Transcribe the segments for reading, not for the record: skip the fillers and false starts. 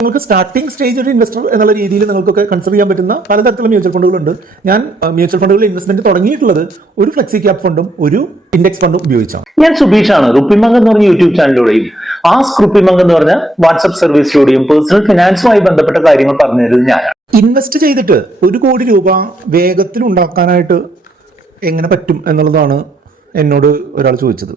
നിങ്ങൾക്ക് starting stage ഒരു investor എന്നുള്ള രീതിയിൽ നിങ്ങൾക്കൊക്കെ കൺസിഡർ ചെയ്യാൻ പറ്റുന്ന പലതരത്തിലുള്ള മ്യൂച്വൽ ഫണ്ടുകളുണ്ട്. ഞാൻ മ്യൂച്വൽ ഫണ്ടുകളിൽ ഇൻവെസ്റ്റ്മെന്റ് തുടങ്ങിയിട്ടുള്ളത് ഒരു ഫ്ലെക്സി ക്യാപ് ഫണ്ടും ഒരു ഇൻഡെക്സ് ഫണ്ടും ഉപയോഗിച്ചാണ്. ഞാൻ സുബീഷാണ്. റുപ്പിമംഗ് എന്ന് പറഞ്ഞ യൂട്യൂബ് ചാനലിലൂടെയും ആസ്ക് റുപ്പിമംഗ് എന്ന് പറഞ്ഞ വാട്സ്ആപ്പ് സർവീസിലൂടെയും പേഴ്സണൽ ഫിനാൻസുമായി ബന്ധപ്പെട്ട കാര്യങ്ങൾ പറഞ്ഞു തരുന്നത് ഞാനാണ്. ഇൻവെസ്റ്റ് ചെയ്തിട്ട് 1 കോടി രൂപ വേഗത്തിൽ ഉണ്ടാക്കാനായിട്ട് എങ്ങനെ പറ്റും എന്നുള്ളതാണ് എന്നോട് ഒരാൾ ചോദിച്ചത്.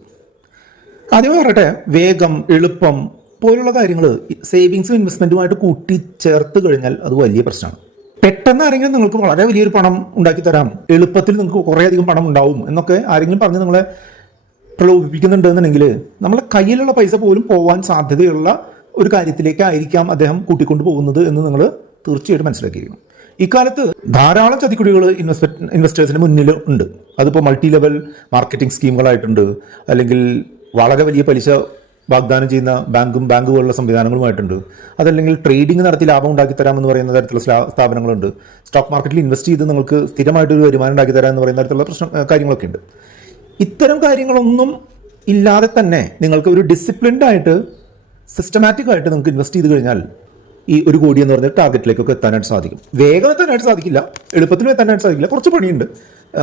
ആദ്യമേ പറയട്ടെ, വേഗം, എളുപ്പം പോലുള്ള കാര്യങ്ങൾ സേവിങ്സും ഇൻവെസ്റ്റ്മെന്റുമായിട്ട് കൂട്ടിച്ചേർത്ത് കഴിഞ്ഞാൽ അത് വലിയ പ്രശ്നമാണ്. പെട്ടെന്ന് ആരെങ്കിലും നിങ്ങൾക്ക് വളരെ വലിയൊരു പണം ഉണ്ടാക്കി തരാം, എളുപ്പത്തിൽ നിങ്ങൾക്ക് കുറേയധികം പണം ഉണ്ടാവും എന്നൊക്കെ ആരെങ്കിലും പറഞ്ഞ് നിങ്ങളെ പ്രലോഭിപ്പിക്കുന്നുണ്ടെന്നുണ്ടെങ്കിൽ നമ്മളെ കയ്യിലുള്ള പൈസ പോലും പോകാൻ സാധ്യതയുള്ള ഒരു കാര്യത്തിലേക്കായിരിക്കാം അദ്ദേഹം കൂട്ടിക്കൊണ്ടു പോകുന്നത് എന്ന് നിങ്ങൾ തീർച്ചയായിട്ടും മനസ്സിലാക്കിയിരിക്കണം. ഇക്കാലത്ത് ധാരാളം ചതിക്കുഴികൾ ഇൻവെസ്റ്റേഴ്സിന് മുന്നിൽ ഉണ്ട്. അതിപ്പോൾ മൾട്ടി ലെവൽ മാർക്കറ്റിംഗ് സ്കീമുകളായിട്ടുണ്ട്, അല്ലെങ്കിൽ വളരെ വലിയ പലിശ വാഗ്ദാനം ചെയ്യുന്ന ബാങ്ക് പോലുള്ള സംവിധാനങ്ങളുമായിട്ടുണ്ട്, അതല്ലെങ്കിൽ ട്രേഡിംഗ് നടത്തി ലാഭം ഉണ്ടാക്കി തരാമെന്ന് പറയുന്ന തരത്തിലുള്ള സ്ഥാപനങ്ങളുണ്ട്. സ്റ്റോക്ക് മാർക്കറ്റിൽ ഇൻവെസ്റ്റ് ചെയ്ത് നിങ്ങൾക്ക് സ്ഥിരമായിട്ടൊരു വരുമാനം ഉണ്ടാക്കി തരാമെന്ന് പറയുന്ന തരത്തിലുള്ള കാര്യങ്ങളൊക്കെ ഉണ്ട്. ഇത്തരം കാര്യങ്ങളൊന്നും ഇല്ലാതെ തന്നെ നിങ്ങൾക്ക് ഒരു ഡിസിപ്ലിൻഡ് ആയിട്ട് സിസ്റ്റമാറ്റിക് ആയിട്ട് നിങ്ങൾക്ക് ഇൻവെസ്റ്റ് ചെയ്ത് കഴിഞ്ഞാൽ ഈ 1 കോടി എന്ന് പറഞ്ഞ ടാർഗറ്റിലേക്കൊക്കെ എത്താനായിട്ട് സാധിക്കും. വേഗം എത്താനായിട്ട് സാധിക്കില്ല, എളുപ്പത്തിലും എത്താനായിട്ട് സാധിക്കില്ല, കുറച്ച് പണിയുണ്ട്,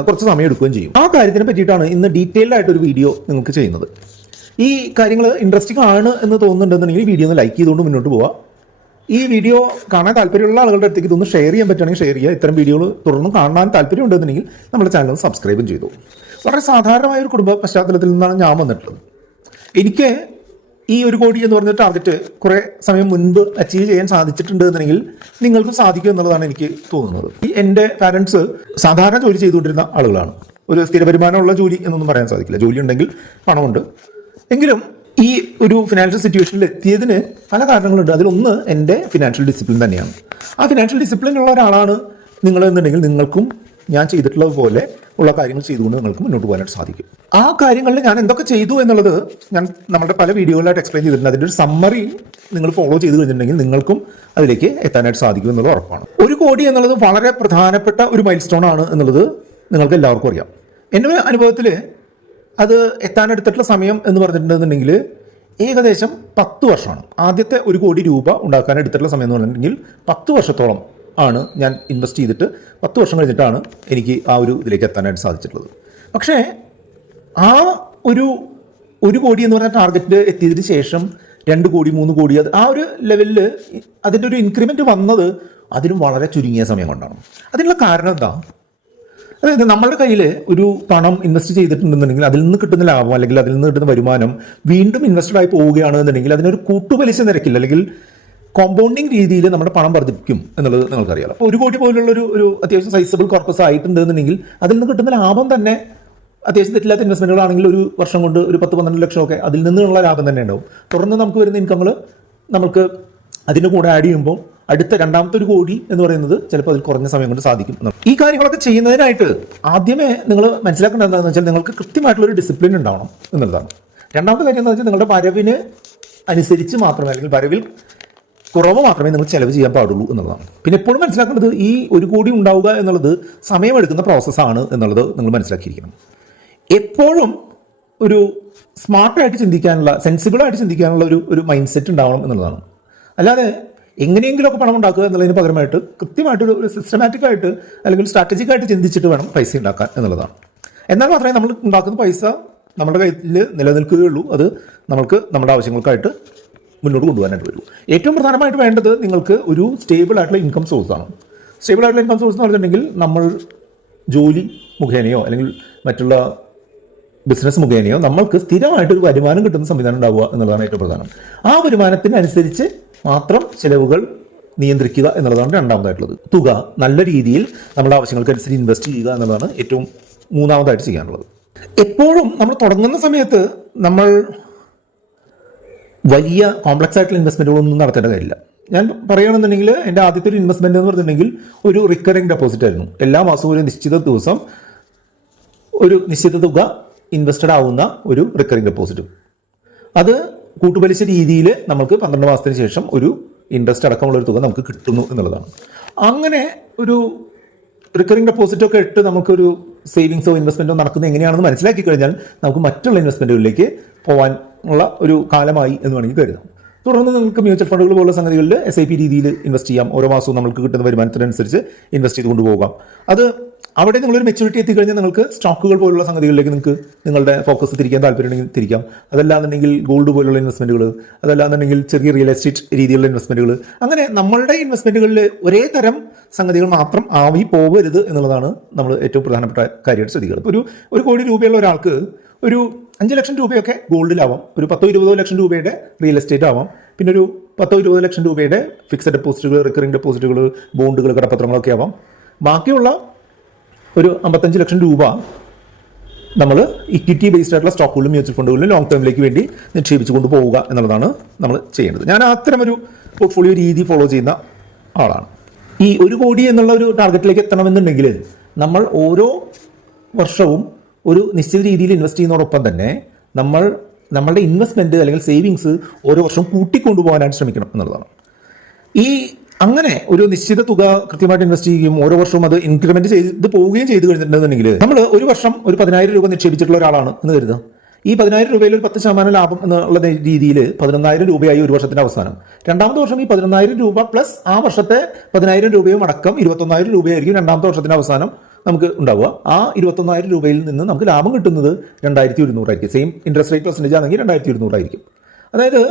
കുറച്ച് സമയം എടുക്കുകയും ചെയ്യും. ആ കാര്യത്തിനെ പറ്റിയിട്ടാണ് ഇന്ന് ഡീറ്റെയിൽഡ് ആയിട്ടൊരു വീഡിയോ നിങ്ങൾക്ക് ചെയ്യുന്നത്. ഈ കാര്യങ്ങൾ ഇൻട്രസ്റ്റിംഗ് ആണ് എന്ന് തോന്നുന്നുണ്ടെന്നുണ്ടെങ്കിൽ ഈ വീഡിയോ ഒന്ന് ലൈക്ക് ചെയ്തുകൊണ്ട് മുന്നോട്ട് പോവാം. ഈ വീഡിയോ കാണാൻ താല്പര്യമുള്ള ആളുകളുടെ അടുത്തേക്ക് ഇതൊന്ന് ഷെയർ ചെയ്യാൻ പറ്റുകയാണെങ്കിൽ ഷെയർ ചെയ്യുക. ഇത്തരം വീഡിയോകൾ തുടർന്നും കാണാൻ താല്പര്യം ഉണ്ടെന്നുണ്ടെങ്കിൽ നമ്മുടെ ചാനൽ ഒന്ന് സബ്സ്ക്രൈബും ചെയ്തു. വളരെ സാധാരണമായ ഒരു കുടുംബ പശ്ചാത്തലത്തിൽ നിന്നാണ് ഞാൻ വന്നിട്ടുള്ളത്. എനിക്ക് ഈ 1 കോടി എന്ന് പറഞ്ഞ ടാർഗറ്റ് കുറേ സമയം മുൻപ് അച്ചീവ് ചെയ്യാൻ സാധിച്ചിട്ടുണ്ട് എന്നുണ്ടെങ്കിൽ നിങ്ങൾക്കും സാധിക്കും എന്നുള്ളതാണ് എനിക്ക് തോന്നുന്നത്. എൻ്റെ പാരൻസ് സാധാരണ ജോലി ചെയ്തുകൊണ്ടിരുന്ന ആളുകളാണ്. ഒരു സ്ഥിര വരുമാനമുള്ള ജോലി എന്നൊന്നും പറയാൻ സാധിക്കില്ല. ജോലി ഉണ്ടെങ്കിൽ പണമുണ്ട്. എങ്കിലും ഈ ഒരു ഫിനാൻഷ്യൽ സിറ്റുവേഷനിൽ എത്തിയതിന് പല കാരണങ്ങളുണ്ട്. അതിലൊന്ന് എൻ്റെ ഫിനാൻഷ്യൽ ഡിസിപ്ലിൻ തന്നെയാണ്. ആ ഫിനാൻഷ്യൽ ഡിസിപ്ലിൻ ഉള്ള ഒരാളാണ് നിങ്ങൾ എന്നുണ്ടെങ്കിൽ നിങ്ങൾക്കും ഞാൻ ചെയ്തിട്ടുള്ളത് പോലെ ഉള്ള കാര്യങ്ങൾ ചെയ്തുകൊണ്ട് നിങ്ങൾക്ക് മുന്നോട്ട് പോകാനായിട്ട് സാധിക്കും. ആ കാര്യങ്ങളിൽ ഞാൻ എന്തൊക്കെ ചെയ്തു എന്നുള്ളത് ഞാൻ നമ്മുടെ പല വീഡിയോകളായിട്ട് എക്സ്പ്ലെയിൻ ചെയ്തിട്ടുണ്ട്. അതിൻ്റെ ഒരു സമ്മറി നിങ്ങൾ ഫോളോ ചെയ്ത് കഴിഞ്ഞിട്ടുണ്ടെങ്കിൽ നിങ്ങൾക്കും അതിലേക്ക് എത്താനായിട്ട് സാധിക്കും എന്നുള്ളത് ഉറപ്പാണ്. 1 കോടി എന്നുള്ളത് വളരെ പ്രധാനപ്പെട്ട ഒരു മൈൽ സ്റ്റോൺ ആണ് എന്നുള്ളത് നിങ്ങൾക്ക് എല്ലാവർക്കും അറിയാം. എൻ്റെ അനുഭവത്തിൽ അത് എത്താനെടുത്തിട്ടുള്ള സമയം എന്ന് പറഞ്ഞിട്ടുണ്ടെന്നുണ്ടെങ്കിൽ ഏകദേശം 10 വർഷമാണ്. ആദ്യത്തെ 1 കോടി രൂപ ഉണ്ടാക്കാൻ എടുത്തിട്ടുള്ള സമയം എന്ന് പറഞ്ഞിട്ടുണ്ടെങ്കിൽ 10 വർഷത്തോളം ആണ് ഞാൻ ഇൻവെസ്റ്റ് ചെയ്തിട്ട് 10 വർഷം കഴിഞ്ഞിട്ടാണ് എനിക്ക് ആ ഒരു ഇതിലേക്ക് എത്താനായിട്ട് സാധിച്ചിട്ടുള്ളത്. പക്ഷേ ആ ഒരു കോടി എന്ന് പറഞ്ഞ ടാർഗറ്റ് എത്തിയതിന് ശേഷം 2 കോടി 3 കോടി ആ ഒരു ലെവലിൽ അതിൻ്റെ ഒരു ഇൻക്രിമെൻറ്റ് വന്നത് അതിനും വളരെ ചുരുങ്ങിയ സമയം കൊണ്ടാണ്. അതിനുള്ള കാരണം എന്താ? അതായത് നമ്മളുടെ കയ്യിൽ ഒരു പണം ഇൻവെസ്റ്റ് ചെയ്തിട്ടുണ്ടെന്നുണ്ടെങ്കിൽ അതിൽ നിന്ന് കിട്ടുന്ന ലാഭം അല്ലെങ്കിൽ അതിൽ നിന്ന് കിട്ടുന്ന വരുമാനം വീണ്ടും ഇൻവെസ്റ്റഡ് ആയി പോവുകയാണെന്നുണ്ടെങ്കിൽ അതിനൊരു കൂട്ടുപലിശ നിരക്കില്ല, അല്ലെങ്കിൽ കോമ്പൗണ്ടിങ് രീതിയിൽ നമ്മുടെ പണം വർദ്ധിപ്പിക്കും എന്നുള്ളത് നിങ്ങൾക്കറിയാം. അപ്പോൾ 1 കോടി പോലുള്ള ഒരു അത്യാവശ്യം സൈസബിൾ കോർപ്പസ് ആയിട്ടുണ്ടെന്നുണ്ടെങ്കിൽ അതിൽ നിന്ന് കിട്ടുന്ന ലാഭം തന്നെ അത്യാവശ്യം തെറ്റില്ലാത്ത ഇൻവെസ്റ്റ്മെന്റുകളാണെങ്കിൽ ഒരു വർഷം കൊണ്ട് ഒരു 10-12 ലക്ഷമൊക്കെ അതിൽ നിന്നുള്ള ലാഭം തന്നെ ഉണ്ടാവും. തുടർന്ന് നമുക്ക് വരുന്ന ഇൻകങ്ങൾ നമുക്ക് അതിൻ്റെ കൂടെ ആഡ് ചെയ്യുമ്പോൾ അടുത്ത രണ്ടാമത്തെ 1 കോടി എന്ന് പറയുന്നത് ചിലപ്പോൾ അതിൽ കുറഞ്ഞ സമയം കൊണ്ട് സാധിക്കും. ഈ കാര്യങ്ങളൊക്കെ ചെയ്യുന്നതിനായിട്ട് ആദ്യമേ നിങ്ങൾ മനസ്സിലാക്കേണ്ടത് എന്താണെന്ന് വെച്ചാൽ നിങ്ങൾക്ക് കൃത്യമായിട്ടുള്ളൊരു ഡിസിപ്ലിൻ ഉണ്ടാവണം എന്നുള്ളതാണ്. രണ്ടാമത്തെ കാര്യം എന്താണെന്ന് വെച്ചാൽ നിങ്ങളുടെ വരവിന് അനുസരിച്ച് മാത്രമേ, അല്ലെങ്കിൽ വരവിൽ കുറവ് മാത്രമേ നിങ്ങൾ ചിലവ് ചെയ്യാൻ പാടുള്ളൂ എന്നുള്ളതാണ്. പിന്നെ എപ്പോഴും മനസ്സിലാക്കേണ്ടത് ഈ 1 കോടി ഉണ്ടാവുക എന്നുള്ളത് സമയമെടുക്കുന്ന പ്രോസസ്സാണ് എന്നുള്ളത് നിങ്ങൾ മനസ്സിലാക്കിയിരിക്കണം. എപ്പോഴും ഒരു സ്മാർട്ടായിട്ട് ചിന്തിക്കാനുള്ള, സെൻസിബിളായിട്ട് ചിന്തിക്കാനുള്ള ഒരു മൈൻഡ് സെറ്റ് ഉണ്ടാവണം എന്നുള്ളതാണ്. അല്ലാതെ എങ്ങനെയെങ്കിലുമൊക്കെ പണം ഉണ്ടാക്കുക എന്നുള്ളതിന് പകരമായിട്ട് കൃത്യമായിട്ട് ഒരു സിസ്റ്റമാറ്റിക് ആയിട്ട് അല്ലെങ്കിൽ സ്ട്രാറ്റജിക് ആയിട്ട് ചിന്തിച്ചിട്ട് വേണം പൈസ ഉണ്ടാക്കാൻ എന്നുള്ളതാണ്. എന്നാൽ മാത്രമേ നമ്മൾ ഉണ്ടാക്കുന്ന പൈസ നമ്മുടെ കയ്യിൽ നിലനിൽക്കുകയുള്ളൂ. അത് നമുക്ക് നമ്മുടെ ആവശ്യങ്ങൾക്കായിട്ട് മുന്നോട്ട് കൊണ്ടുപോകാനായിട്ട് വരും. ഏറ്റവും പ്രധാനമായിട്ട് വേണ്ടത് നിങ്ങൾക്ക് ഒരു സ്റ്റേബിൾ ആയിട്ടുള്ള ഇൻകം സോഴ്സാണ്. സ്റ്റേബിൾ ആയിട്ടുള്ള ഇൻകം സോഴ്സ് എന്ന് പറഞ്ഞിട്ടുണ്ടെങ്കിൽ നമ്മൾ ജോലി മുഖേനയോ അല്ലെങ്കിൽ മറ്റുള്ള ബിസിനസ് മുഖേനയോ നമ്മൾക്ക് സ്ഥിരമായിട്ടൊരു വരുമാനം കിട്ടുന്ന സംവിധാനം ഉണ്ടാവുക എന്നുള്ളതാണ് ഏറ്റവും പ്രധാനം. ആ വരുമാനത്തിനനുസരിച്ച് മാത്രം ചിലവുകൾ നിയന്ത്രിക്കുക എന്നുള്ളതാണ് രണ്ടാമതായിട്ടുള്ളത്. തുക നല്ല രീതിയിൽ നമ്മുടെ ആവശ്യങ്ങൾക്കനുസരിച്ച് ഇൻവെസ്റ്റ് ചെയ്യുക എന്നുള്ളതാണ് ഏറ്റവും മൂന്നാമതായിട്ട് ചെയ്യാനുള്ളത്. എപ്പോഴും നമ്മൾ തുടങ്ങുന്ന സമയത്ത് നമ്മൾ വലിയ കോംപ്ലക്സ് ആയിട്ടുള്ള ഇൻവെസ്റ്റ്മെൻറ്റുകളൊന്നും നടത്തേണ്ട കാര്യമില്ല. ഞാൻ പറയുകയാണെന്നുണ്ടെങ്കിൽ എൻ്റെ ആദ്യത്തെ ഒരു ഇൻവെസ്റ്റ്മെൻറ്റ് എന്ന് പറഞ്ഞിട്ടുണ്ടെങ്കിൽ ഒരു റിക്കറിംഗ് ഡെപ്പോസിറ്റ് ആയിരുന്നു. എല്ലാ മാസവും ഒരു നിശ്ചിത ദിവസം ഒരു നിശ്ചിത തുക ഇൻവെസ്റ്റഡ് ആവുന്ന ഒരു റിക്കറിംഗ് ഡെപ്പോസിറ്റ്. അത് കൂട്ടുപലിശ രീതിയിൽ നമുക്ക് 12 മാസത്തിന് ശേഷം ഒരു ഇൻട്രസ്റ്റ് അടക്കമുള്ളൊരു തുക നമുക്ക് കിട്ടുന്നു എന്നുള്ളതാണ്. അങ്ങനെ ഒരു റിക്കറിംഗ് ഡെപ്പോസിറ്റൊക്കെ ഇട്ട് നമുക്കൊരു സേവിങ്സോ ഇൻവെസ്റ്റ്മെൻറ്റോ നടക്കുന്നത് എങ്ങനെയാണെന്ന് മനസ്സിലാക്കി കഴിഞ്ഞാൽ നമുക്ക് മറ്റുള്ള ഇൻവെസ്റ്റ്മെൻറ്റുകളിലേക്ക് പോകാൻ ഉള്ള ഒരു കാലമായി എന്ന് വേണമെങ്കിൽ കരുതാം. തുടർന്ന് നിങ്ങൾക്ക് മ്യൂച്വൽ ഫണ്ടുകൾ പോലുള്ള സംഗതികളിൽ SIP രീതിയിൽ ഇൻവെസ്റ്റ് ചെയ്യാം. ഓരോ മാസവും നമുക്ക് കിട്ടുന്ന വരുമാനത്തിനനുസരിച്ച് ഇൻവെസ്റ്റ് ചെയ്ത് കൊണ്ടുപോകാം. അത് അവിടെ നിങ്ങളൊരു മെച്യൂരിറ്റി എത്തിക്കഴിഞ്ഞാൽ നിങ്ങൾക്ക് സ്റ്റോക്കുകൾ പോലുള്ള സംഗതികളിലേക്ക് നിങ്ങൾക്ക് നിങ്ങളുടെ ഫോക്കസ് തിരിക്കാൻ താല്പര്യമുണ്ടെങ്കിൽ തിരിക്കാം. അതല്ലാന്നുണ്ടെങ്കിൽ ഗോൾഡ് പോലുള്ള ഇൻവെസ്റ്റ്മെന്റുകൾ, അതല്ലാന്നുണ്ടെങ്കിൽ ചെറിയ റിയൽ എസ്റ്റേറ്റ് രീതിയിലുള്ള ഇൻവെസ്റ്റ്മെന്റുകൾ, അങ്ങനെ നമ്മളുടെ ഇൻവെസ്റ്റ്മെന്റുകളിൽ ഒരേ തരം സംഗതികൾ മാത്രം ആവി പോകരുത് എന്നുള്ളതാണ് നമ്മൾ ഏറ്റവും പ്രധാനപ്പെട്ട കാര്യമായിട്ട് ശ്രദ്ധിക്കുന്നത്. ഇപ്പോൾ ഒരു കോടി രൂപയുള്ള ഒരാൾക്ക് ഒരു 5 ലക്ഷം രൂപയൊക്കെ ഗോൾഡിലാവാം, ഒരു 10-20 ലക്ഷം രൂപയുടെ റിയൽ എസ്റ്റേറ്റ് ആവാം, പിന്നെ ഒരു 10-20 ലക്ഷം രൂപയുടെ ഫിക്സഡ് ഡെപ്പോസിറ്റുകൾ, റിക്കറിംഗ് ഡെപ്പോസിറ്റുകൾ, ബോണ്ടുകൾ, കടപ്പത്രങ്ങളൊക്കെ ആവാം. ബാക്കിയുള്ള ഒരു 55 ലക്ഷം രൂപ നമ്മൾ ഇക്വിറ്റി ബേസ്ഡ് ആയിട്ടുള്ള സ്റ്റോക്കുകളിലും മ്യൂച്വൽ ഫണ്ടുകളിലും ലോങ് ടേമിലേക്ക് വേണ്ടി നിക്ഷേപിച്ചു കൊണ്ടുപോവുക എന്നുള്ളതാണ് നമ്മൾ ചെയ്യേണ്ടത്. ഞാൻ അത്തരമൊരു പോർട്ട്ഫോളിയോ രീതി ഫോളോ ചെയ്യുന്ന ആളാണ്. ഈ 1 കോടി എന്നുള്ള ഒരു ടാർഗറ്റിലേക്ക് എത്തണമെന്നുണ്ടെങ്കിൽ നമ്മൾ ഓരോ വർഷവും ഒരു നിശ്ചിത രീതിയിൽ ഇൻവെസ്റ്റ് ചെയ്യുന്നതോടൊപ്പം തന്നെ നമ്മളുടെ ഇൻവെസ്റ്റ്മെൻറ്റ് അല്ലെങ്കിൽ സേവിങ്സ് ഓരോ വർഷവും കൂട്ടിക്കൊണ്ടുപോകാനായിട്ട് ശ്രമിക്കണം എന്നുള്ളതാണ്. അങ്ങനെ ഒരു നിശ്ചിത തുക കൃത്യമായിട്ട് ഇൻവെസ്റ്റ് ചെയ്യുകയും ഓരോ വർഷവും അത് ഇൻക്രിമെന്റ് ചെയ്ത് പോവുകയും ചെയ്തു കഴിഞ്ഞിട്ടുണ്ടെന്നുണ്ടെങ്കിൽ നമ്മൾ ഒരു വർഷം ഒരു 10,000 രൂപ നിക്ഷേപിച്ചിട്ടുള്ള ഒരാളാണ് എന്ന് കരുതുക. ഈ 10,000 രൂപയിൽ ഒരു 10% ലാഭം എന്നുള്ള രീതിയിൽ 11,000 രൂപയായി ഒരു വർഷത്തിന്റെ അവസാനം. രണ്ടാമത്തെ വർഷം ഈ 11,000 രൂപ പ്ലസ് ആ വർഷത്തെ 10,000 രൂപയും അടക്കം 21,000 രൂപയായിരിക്കും രണ്ടാമത്തെ വർഷത്തിന്റെ അവസാനം നമുക്ക് ഉണ്ടാവുക. ആ 21,000 രൂപയിൽ നിന്ന് നമുക്ക് ലാഭം കിട്ടുന്നത് 2,100 ആയിരിക്കും. സെയിം ഇൻട്രസ്റ്റ് റേറ്റ് പെർസെൻറ്റേജ് ആണെങ്കിൽ 2,200 ആയിരിക്കും. അതായത്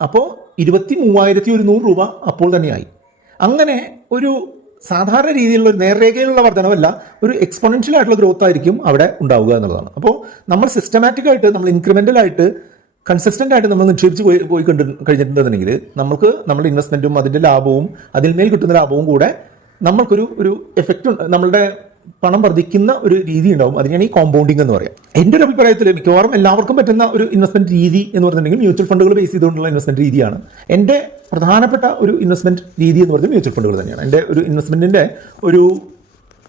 അപ്പോൾ 23,100 രൂപ അപ്പോൾ തന്നെയായി. അങ്ങനെ ഒരു സാധാരണ രീതിയിലുള്ള ഒരു നേർരേഖയിലുള്ള വർധനവല്ല, ഒരു എക്സ്പോണൻഷ്യൽ ആയിട്ടുള്ള ഗ്രോത്ത് ആയിരിക്കും അവിടെ ഉണ്ടാവുക എന്നുള്ളതാണ്. അപ്പോൾ നമ്മൾ സിസ്റ്റമാറ്റിക് ആയിട്ട്, നമ്മൾ ഇൻക്രിമെന്റൽ ആയിട്ട്, കൺസിസ്റ്റന്റ് ആയിട്ട് നമ്മൾ നിക്ഷേപിച്ച് പോയി കഴിഞ്ഞിട്ടുണ്ടെന്നുണ്ടെങ്കിൽ നമുക്ക് നമ്മുടെ ഇൻവെസ്റ്റ്മെന്റും അതിന്റെ ലാഭവും അതിന്മേൽ കിട്ടുന്ന ലാഭവും കൂടെ നമ്മൾക്കൊരു എഫക്റ്റ്, നമ്മളുടെ പണം വർദ്ധിക്കുന്ന ഒരു രീതി ഉണ്ടാവും. അതിനാണ് ഈ കോമ്പൗണ്ടിങ് എന്ന് പറയാം. എൻ്റെ ഒരു അഭിപ്രായത്തിൽ മിക്കവാറും എല്ലാവർക്കും പറ്റുന്ന ഒരു ഇൻവെസ്റ്റ്മെന്റ് രീതി എന്ന് പറഞ്ഞിട്ടുണ്ടെങ്കിൽ മ്യൂച്വൽ ഫണ്ടുകൾ ബേസ് ചെയ്തുകൊണ്ടുള്ള ഇൻവെസ്റ്റ്മെന്റ് രീതിയാണ്. എൻ്റെ പ്രധാനപ്പെട്ട ഒരു ഇൻവെസ്റ്റ്മെന്റ് രീതി എന്ന് പറയുന്നത് മ്യൂച്വൽ ഫണ്ടുകൾ തന്നെയാണ്. എൻ്റെ ഒരു ഇൻവെസ്റ്റ്മെന്റിന്റെ ഒരു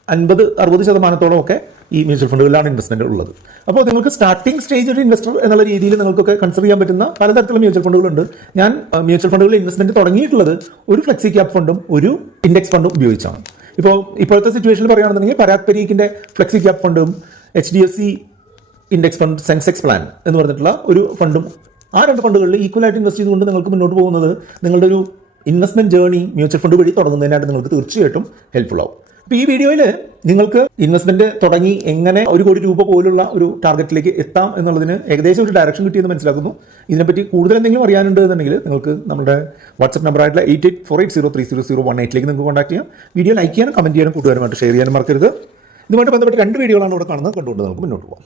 50-60% ഒക്കെ ഈ മ്യൂച്വൽ ഫണ്ടുകളിലാണ് ഇൻവെസ്റ്റ്മെന്റ് ഉള്ളത്. അപ്പോൾ നിങ്ങൾക്ക് സ്റ്റാർട്ടിംഗ് സ്റ്റേജ് ഒരു ഇൻവെസ്റ്റർ എന്നുള്ള രീതിയിൽ നിങ്ങൾക്കൊക്കെ കൺസിഡർ ചെയ്യാൻ പറ്റുന്ന പലതരത്തിലുള്ള മ്യൂച്വൽ ഫണ്ടുകളുണ്ട്. ഞാൻ മ്യൂച്വൽ ഫണ്ടുകളിൽ ഇൻവെസ്റ്റ്മെന്റ് തുടങ്ങിയിട്ടുള്ളത് ഒരു ഫ്ലെക്സി ക്യാപ് ഫണ്ടും ഒരു ഇൻഡെക്സ് ഫണ്ടും ഉപയോഗിച്ചാണ്. ഇപ്പോഴത്തെ സിറ്റുവേഷനിൽ പറയുകയാണെന്നുണ്ടെങ്കിൽ പരാഗ് പരീഖിന്റെ ഫ്ലെക്സി ക്യാപ് ഫണ്ടും HDFC index fund Sensex plan എന്ന് പറഞ്ഞിട്ടുള്ള ഒരു ഫണ്ടും, ആ 2 ഫണ്ടുകളിൽ ഈക്വലായിട്ട് ഇൻവെസ്റ്റ് ചെയ്തുകൊണ്ട് നിങ്ങൾക്ക് മുന്നോട്ട് പോകുന്നത് നിങ്ങളുടെ ഒരു ഇൻവെസ്റ്റ്മെന്റ് ജേർണി മ്യൂച്വൽ ഫണ്ട് വഴി തുടങ്ങുന്നതിനായിട്ട് നിങ്ങൾക്ക് തീർച്ചയായിട്ടും ഹെൽപ്ഫുൾ ആവും. അപ്പോൾ ഈ വീഡിയോയിൽ നിങ്ങൾക്ക് ഇൻവെസ്റ്റ്മെന്റ് തുടങ്ങി എങ്ങനെ 1 കോടി രൂപ പോലുള്ള ഒരു ടാർഗറ്റിലേക്ക് എത്താം എന്നുള്ളതിന് ഏകദേശം ഒരു ഡയറക്ഷൻ കിട്ടിയെന്ന് മനസ്സിലാക്കുന്നു. ഇതിനെപ്പറ്റി കൂടുതൽ എന്തെങ്കിലും അറിയാനുണ്ട് എന്നുണ്ടെങ്കിൽ നിങ്ങൾക്ക് നമ്മുടെ വാട്സ്ആപ്പ് നമ്പറായിട്ടുള്ള 8848030018 നിങ്ങൾക്ക് കോൺടാക്ട് ചെയ്യാം. വീഡിയോ ലൈക്ക് ചെയ്യാനും കമന്റ് ചെയ്യാനും കൂട്ടുകാരുമായിട്ട് ഷെയർ ചെയ്യാനും മറക്കരുത്. ഇതുമായിട്ട് ബന്ധപ്പെട്ട് 2 വീഡിയോകളാണ് ഇവിടെ കാണുന്നത്. കണ്ടുകൊണ്ട് നമുക്ക് മുന്നോട്ട് പോകാം.